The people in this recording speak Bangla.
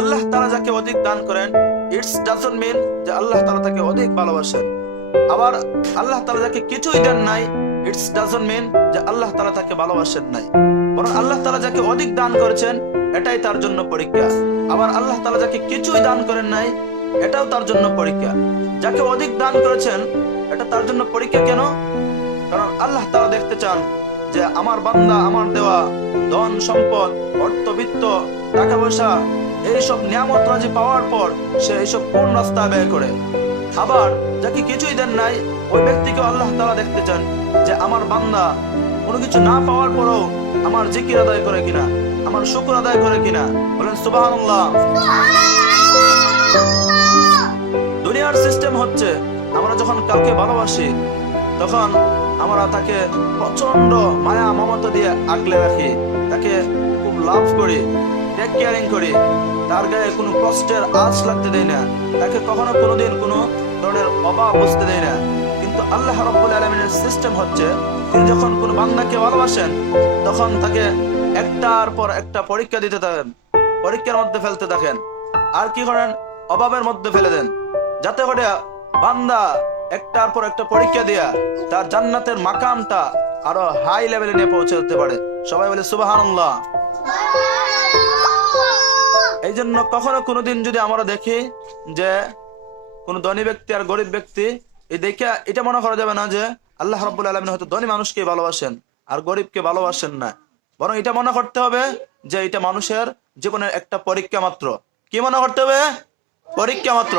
আল্লাহ তাআলা যাকে অধিক দান করেন, ইটস ডাজন্ট মিন যে আল্লাহ তাআলা তাকে অধিক ভালোবাসেন। আবার আল্লাহ তাআলা যাকে কিছুই দেন নাই, ইটস ডাজন্ট মিন যে আল্লাহ তাআলা তাকে ভালোবাসেন নাই। বরং আল্লাহ তাআলা যাকে অধিক দান করেছেন এটাই তার জন্য পরীক্ষা। আবার আল্লাহ তাআলা যাকে কিছুই দান করেন নাই, এটাও তার জন্য পরীক্ষা। যাকে অধিক দান করেছেন এটা তার জন্য পরীক্ষা কেন? কারণ আল্লাহ তাআলা দেখতে চান যে আমার বান্দা আমার দেওয়া ধন সম্পদ, অর্থবিত্ত, টাকা পয়সা, এইসব নিয়ামত রাজি পাওয়ার পর সে এইসব কোন রাস্তায় ব্যয় করে। আবার যাকে কিছুই দেন নাই ওই ব্যক্তিকে আল্লাহ তাআলা দেখতে চান যে আমার বান্দা কোনো কিছু না পাওয়ার পরেও আমার জিকির আদায় করে কিনা, আমার শুকর আদায় করে কিনা। বলেন সুবহানাল্লাহ। দুনিয়ার সিস্টেম হচ্ছে আমরা যখন কাউকে ভালোবাসি তখন আমরা তাকে প্রচন্ড মায়া মমতা দিয়ে আগলে রাখি, তাকে খুব লাভ করি, টেক কেয়ারিং করি, তার গায়ে কোনো কষ্টের আঁচ লাগতে দেয় না, তাকে কখনো কোনোদিন কোনো ধরনের অভাব বুঝতে দেয় না। কিন্তু আল্লাহ রাব্বুল আলামিনের সিস্টেম হচ্ছে তিনি যখন কোনো বান্দাকে ভালোবাসেন তখন তাকে একটার পর একটা পরীক্ষা দিতে থাকেন, পরীক্ষার মধ্যে ফেলতে থাকেন। আর কি করেন? অভাবের মধ্যে ফেলে দেন, যাতে করে বান্দা একটার পর একটা পরীক্ষা দিয়া তার জান্নাতের মাকামটা আরো হাই লেভেলে নিয়ে পৌঁছে যেতে পারে। সবাই বলে সুবহানাল্লাহ। এই জন্য কখনো কোনোদিন যদি আমরা দেখি যে কোন ধনী ব্যক্তি আর গরিব ব্যক্তি, এই দেখে এটা মনে করা যাবে না যে আল্লাহ রাব্বুল আলামিন হয়তো ধনী মানুষকে ভালোবাসেন আর গরিবকে ভালোবাসেন না। বরং এটা মনে করতে হবে যে এটা মানুষের জীবনের একটা পরীক্ষা মাত্র। কি মনে করতে হবে? পরীক্ষা মাত্র।